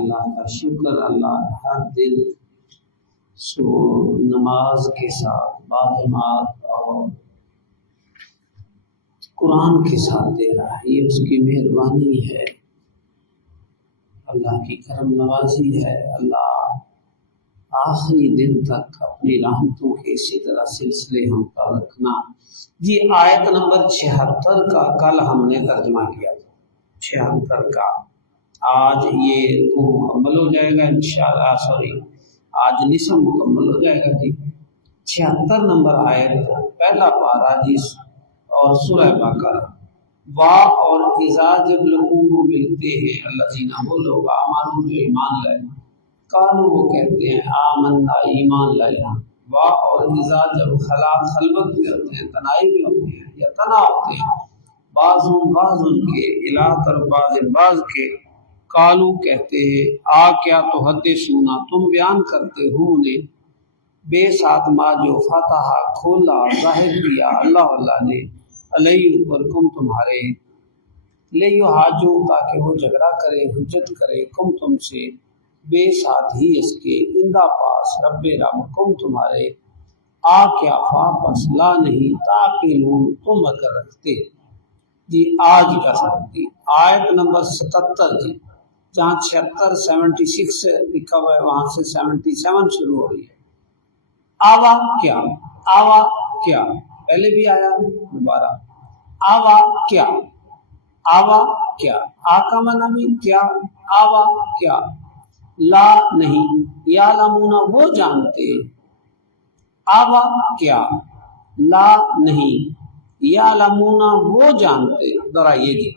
اللہ کا شکر اللہ ہر دن سو نماز کے ساتھ باجماعت اور قرآن کے ساتھ دے رہا ہے. یہ اس کی مہربانی ہے، اللہ کی کرم نوازی ہے. اللہ آخری دن تک اپنی رحمتوں کے اسی طرح سلسلے ہم کا رکھنا. جی آیت نمبر 76 کا کل ہم نے ترجمہ کیا تھا. 76 کا آج یہ مکمل ہو جائے گا انشاءاللہ. آج نصف مکمل ہو جائے گا. جی 76 نمبر آیت پہلا پارہ جی اور سورہ بقرہ. وا اور اذا جب لوگوں کو ملتے ہیں الذین وہ لوگ آمنوا جو ایمان لائے قالوا وہ کہتے ہیں آمنا ایمان لائے. وا اور اذا جب خلوت میں ہوتے ہیں تنہائی میں ہوتے ہیں یا تنہا ہوتے ہیں بعض ان کے الا تر بعض کے قالوا کہتے ہیں آ کیا تو حدثونا تم بیان کرتے ہو انہیں بے ساتھ ما جو فتح کھولا ظاہر کیا اللہ نے علیہ اوپر کم تمہارے لے حاجو تاکہ وہ جھگڑا کرے حجت کرے کم تم سے بے ساتھ ہی اس کے اندہ پاس رب کم تمہارے آ کیا پس لا نہیں تاقلون تم اگر رکھتے. جی آج کا ساتھی آیت نمبر 77 جی جہاں 76 لکھا ہوا ہے وہاں سے 77 شروع ہو رہی ہے. آوا کیا پہلے بھی آیا دوبارہ آوا کیا آ کا معنی بھی کیا آوا کیا لا نہیں یا لمونا وہ جانتے آوا کیا لا نہیں یا لمونا وہ جانتے. ذرا یہ جی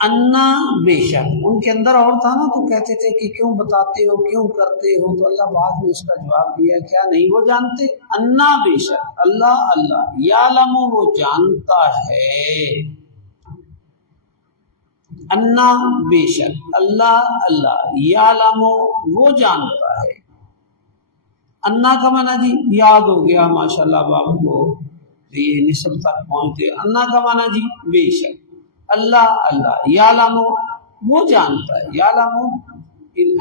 انا بے شک ان کے اندر اور تھا نا تو کہتے تھے کہ کیوں بتاتے ہو کیوں کرتے ہو تو اللہ بعد میں اس کا جواب دیا کیا نہیں وہ جانتے. انا بے شک اللہ یعلم وہ جانتا ہے. انا بے شک اللہ یعلم وہ جانتا ہے. انا کا معنی جی یاد ہو گیا ماشاءاللہ بابو کو یہ نسب تک پہنچتے. انا کا معنی جی بے شک اللہ یعلم وہ جانتا ہے. یعلم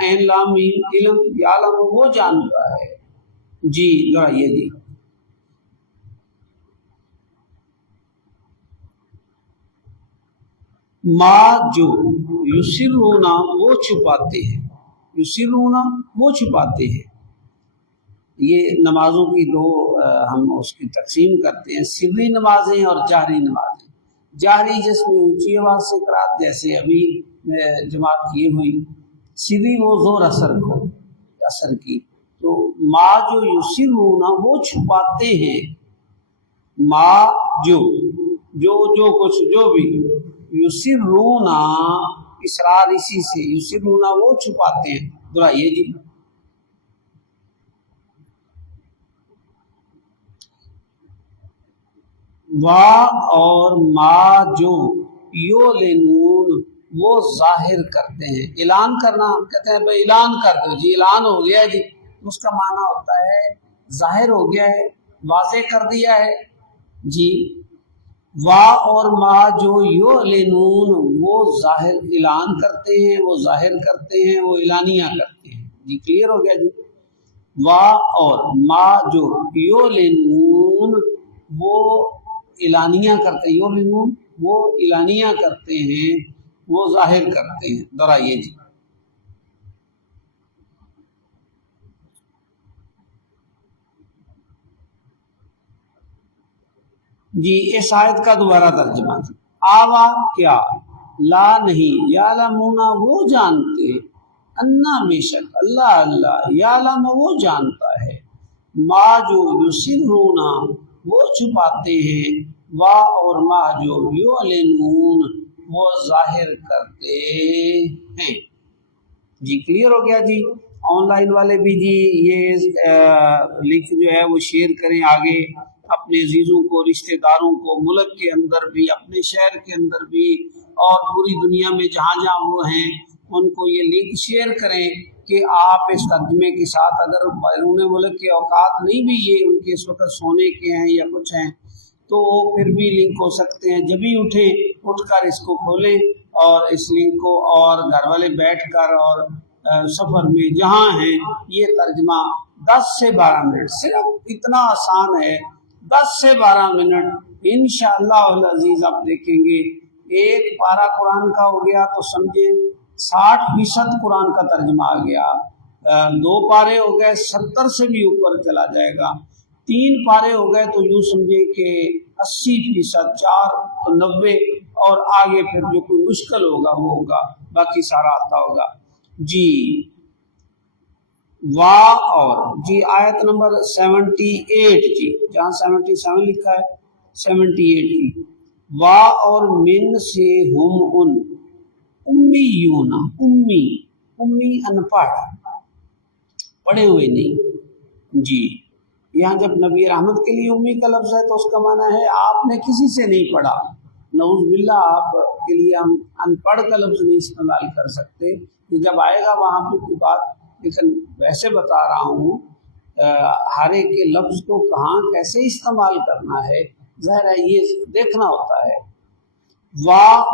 عین لام میم علم یعلم وہ جانتا ہے. جی ذرا یہ جی ما جو یسرون وہ چھپاتے ہیں یسرون وہ چھپاتے ہیں. یہ نمازوں کی دو ہم اس کی تقسیم کرتے ہیں سری نمازیں اور جہری نمازیں. جہری جس میں اونچی آواز سے قرات جیسے ابھی جماعت کی ہوئی. سری وہ زور اثر کی تو ما جو یسرون وہ چھپاتے ہیں. ما جو کچھ جو بھی یسرون اسرار اسی سے یسرون وہ چھپاتے ہیں. ذرا یہ جی وا اور ما جو یعلنون وہ ظاہر کرتے ہیں. اعلان کرنا ہم کہتے ہیں بھائی اعلان کر دو جی اعلان ہو گیا جی. اس کا معنی ہوتا ہے ظاہر ہو گیا ہے واضح کر دیا ہے. جی وا اور ما جو یعلنون وہ ظاہر اعلان کرتے ہیں وہ ظاہر کرتے ہیں وہ اعلانیہ کرتے ہیں. جی کلیئر ہو گیا جی. وا اور ما جو یعلنون وہ اعلانیہ کرتے ہیں وہ اعلانیہ کرتے ہیں وہ ظاہر کرتے ہیں. ذرا یہ جی اس آیت کا دوبارہ ترجمہ جی آوا کیا لا نہیں یعلمون وہ جانتے انا بے شک اللہ یعلم وہ جانتا ہے ما جو یسرون وہ چھپاتے ہیں وا اور ما جو یعلنون وہ ظاہر کرتے ہیں. جی کلیئر ہو گیا جی. آن لائن والے بھی جی یہ لنک جو ہے وہ شیئر کریں آگے اپنے عزیزوں کو رشتہ داروں کو ملک کے اندر بھی اپنے شہر کے اندر بھی اور پوری دنیا میں جہاں جہاں وہ ہیں ان کو یہ لنک شیئر کریں کہ آپ اس ترجمے کے ساتھ اگر بیرون ملک کے اوقات نہیں بھی یہ ان کے اس وقت سونے کے ہیں یا کچھ ہیں تو پھر بھی لنک ہو سکتے ہیں. جب ہی اٹھ کر اس کو کھولیں اور اس لنک کو اور گھر والے بیٹھ کر اور سفر میں جہاں ہیں یہ ترجمہ 10 سے 12 منٹ صرف اتنا آسان ہے. 10 سے 12 منٹ انشاءاللہ العزیز آپ دیکھیں گے ایک پارہ قرآن کا ہو گیا تو سمجھیں 60% قرآن کا ترجمہ آ گیا. 2 پارے ہو گئے 70 سے بھی اوپر چلا جائے گا. 3 پارے ہو گئے تو یوں سمجھے کہ 80%، 4 تو 90 اور آگے پھر جو کوئی مشکل ہوگا وہ ہوگا، باقی سارا آتا ہوگا. جی اور جی آیت نمبر 78 جی جہاں 77 لکھا ہے 78 کی اور من سے ہم ان امیون امی ان پڑھ پڑھے ہوئے نہیں. جی یہاں جب نبی رحمت کے لیے امی کا لفظ ہے تو اس کا معنی ہے آپ نے کسی سے نہیں پڑھا. نعوذ باللہ آپ کے لیے ہم ان پڑھ کا لفظ نہیں استعمال کر سکتے. یہ جب آئے گا وہاں پہ کوئی بات، لیکن ویسے بتا رہا ہوں ہر ایک کے لفظ کو کہاں کیسے استعمال کرنا ہے ظاہر ہے یہ دیکھنا ہوتا ہے.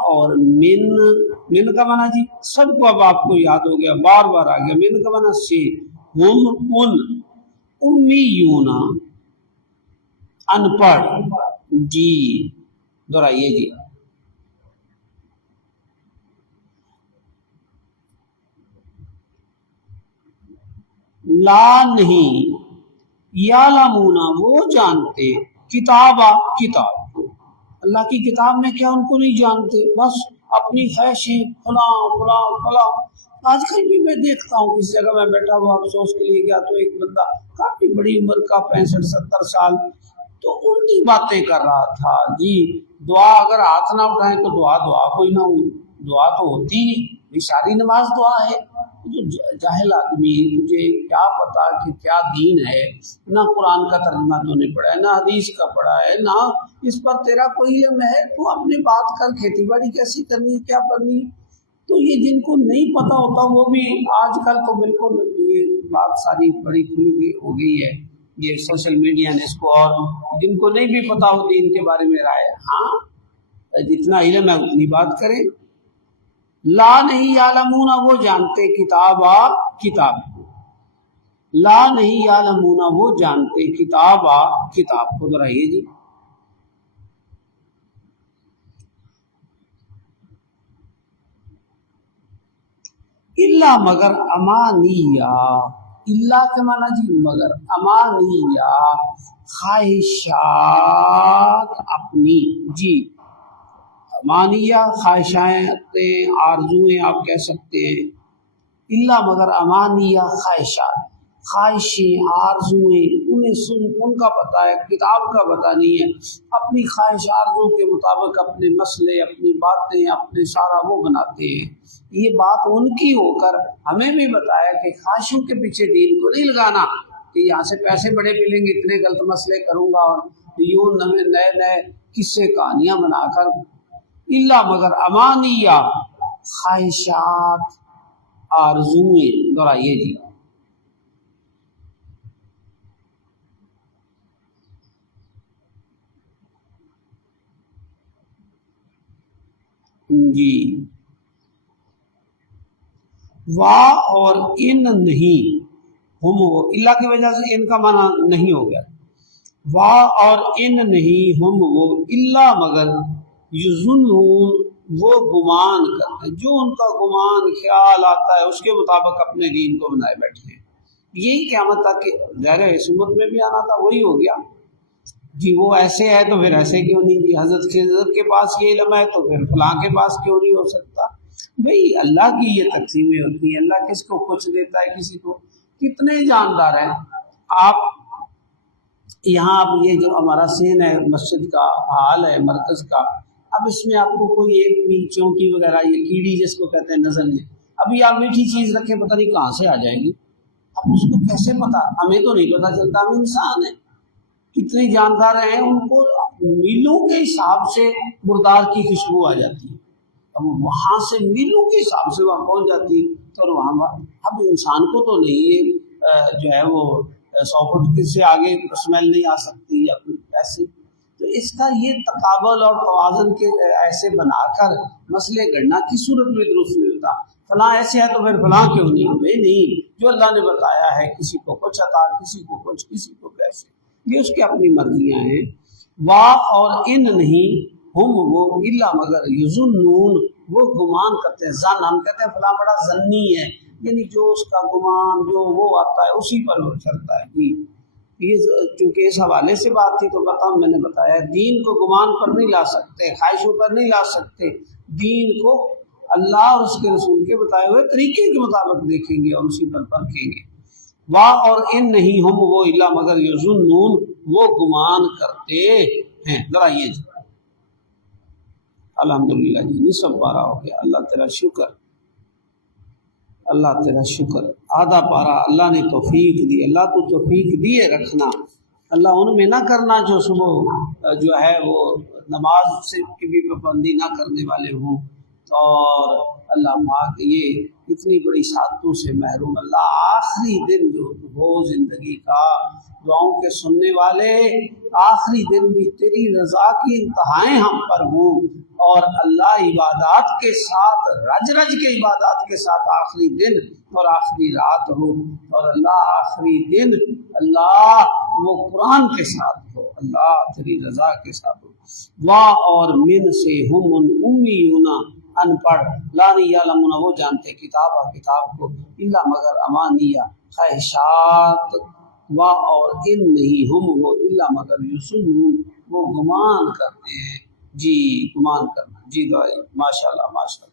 اور من کا معنی جی سب کو اب آپ کو یاد ہو گیا، بار بار آ گیا. من کا معنی سے ہم ان امیون ان پڑھ. جی دہرائیے جی لا نہیں یعلمون وہ جانتے کتاب اللہ کی کتاب میں کیا ان کو نہیں جانتے، بس اپنی خواہشیں فلاں فلاں فلاں. آج کل بھی میں دیکھتا ہوں کس جگہ میں بیٹھا ہوا افسوس کے لیے گیا تو ایک بندہ کافی بڑی عمر کا 65-70 سال تو الٹی باتیں کر رہا تھا. جی دعا اگر ہاتھ نہ اٹھائیں تو دعا کوئی نہ ہوئی، دعا تو ہوتی نہیں، ساری نماز دعا ہے. جو جاہل آدمی تجھے کیا پتا کہ کیا دین ہے، نہ قرآن کا ترجمہ تو نے پڑھا ہے نہ حدیث کا پڑھا ہے نہ اس پر تیرا کوئی علم ہے، تو اپنی بات کر کھیتی باڑی کیسی کرنی کیا کرنی. تو یہ جن کو نہیں پتا ہوتا وہ بھی آج کل تو بالکل یہ بات ساری بڑی کھلی ہو گئی ہے، یہ سوشل میڈیا نے اس کو، اور جن کو نہیں بھی پتا ہو دین کے بارے میں رائے ہاں جتنا علم ہے اتنی بات کریں. لا نہیں یعلمون وہ جانتے کتاب لا نہیں یعلمون وہ جانتے کتاب کو دہرائیے جی الا مگر امانیہ. اللہ کے معنی جی مگر، امانیہ خواہشات اپنی. جی مانیہ خواہشاتیں آرزویں آپ کہہ سکتے ہیں. اللہ مگر امانیہ خواہشیں آرزویں ان کا پتہ ہے، کتاب کا پتہ نہیں ہے. اپنی خواہش آرزو کے مطابق اپنے مسئلے اپنی باتیں اپنے سارا وہ بناتے ہیں. یہ بات ان کی ہو کر ہمیں بھی بتایا کہ خواہشوں کے پیچھے دین کو نہیں لگانا کہ یہاں سے پیسے بڑے ملیں گے اتنے غلط مسئلے کروں گا اور یوں نئے قصے کہانیاں بنا کر. اللہ مگر امانیہ خواہشات آرزویں. دہرائیے جی جی اور ان نہیں ہم اللہ کی وجہ سے ان کا معنی نہیں ہو گیا. اور ان نہیں ہم وہ اللہ مگر یظنون وہ گمان کرتے ہیں، جو ان کا گمان خیال آتا ہے اس کے مطابق اپنے دین کو بنائے بیٹھے ہیں. یہی قیامت تک کہ ظاہر ہے سمت میں بھی آنا تھا وہی ہو گیا. جی وہ ایسے ہے تو پھر ایسے کیوں نہیں، جی حضرت کے پاس یہ علم ہے تو پھر فلاں کے پاس کیوں نہیں ہو سکتا. بھئی اللہ کی یہ تقسیمیں ہوتی ہیں، اللہ کس کو کچھ دیتا ہے کسی کو. کتنے جاندار ہیں آپ یہاں. اب یہ جو ہمارا سین ہے مسجد کا حال ہے مرکز کا، اب اس میں آپ کو کوئی ایک بھی چونٹی وغیرہ یہ کیڑی جس کو کہتے ہیں نظر نہیں. ابھی آپ میٹھی چیز رکھیں پتہ نہیں کہاں سے آ جائے گی، اب اس کو کیسے پتا، ہمیں تو نہیں پتا چلتا، ہم انسان ہیں. کتنے جاندار ہیں ان کو میلوں کے حساب سے مردار کی خوشبو آ جاتی ہے. اب وہاں سے میلوں کے حساب سے وہاں پہنچ جاتی تو وہاں اب انسان کو تو نہیں یہ جو ہے وہ 100 فٹ سے آگے اسمیل نہیں آ سکتی یا ایسے، تو اس کا یہ تقابل اور توازن کے ایسے بنا کر مسئلے گڑنا کی صورت میں درست نہیں ہوتا، فلاں ایسے ہے تو پھر فلاں کیوں نہیں، بھائی نہیں، جو اللہ نے بتایا ہے کسی کو کچھ عطا، کسی کو کچھ، کسی کو کیسے، یہ اس کی اپنی مرضیاں ہیں۔ وا اور ان نہیں، ہم وہ الا مگر یظنون وہ گمان کرتے ہیں، زن ہم کہتے ہیں فلاں بڑا ظنی ہے، یعنی جو اس کا گمان جو وہ آتا ہے اسی پر وہ چلتا ہے جی۔ یہ چونکہ اس حوالے سے بات تھی تو بتا میں نے بتایا دین کو گمان پر نہیں لا سکتے، خواہشوں پر نہیں لا سکتے، دین کو اللہ اور اس کے رسول کے بتائے ہوئے طریقے کے مطابق دیکھیں گے اور اسی پر پرکھیں گے۔ وا اور ان نہیں، ہم وہ الا مگر یظنون وہ گمان کرتے ہیں۔ ذرا یہ الحمدللہ جی نصف پارہ ہو گیا، اللہ تیرا شکر، اللہ تیرا شکر، آدھا پارہ اللہ نے توفیق دی، اللہ تو توفیق دیے رکھنا، اللہ ان میں نہ کرنا جو صبح جو ہے وہ نماز سے کی بھی پابندی نہ کرنے والے ہوں، اور اللہ پاک یہ اتنی بڑی سعادتوں سے محروم، اللہ آخری دن جو ہو زندگی کا، دعاؤں کے سننے والے، آخری دن بھی تیری رضا کی انتہائیں ہم پر ہوں، اور اللہ عبادات کے ساتھ رج رج کے عبادات کے ساتھ آخری دن اور آخری رات ہو، اور اللہ آخری دن اللہ وہ قرآن کے ساتھ ہو، اللہ تیری رضا کے ساتھ ہو۔ وا اور من سے ہم ان امیون ان پڑھ، لا نہیں یعلمون وہ جانتے کتاب کو، الا مگر امانیہ خواہشات، وا اور ان نہیں، ہم وہ الا مگر یظنون وہ گمان کرتے ہیں جی، گمان کرنا جی، ماشاء اللہ ماشاء اللہ۔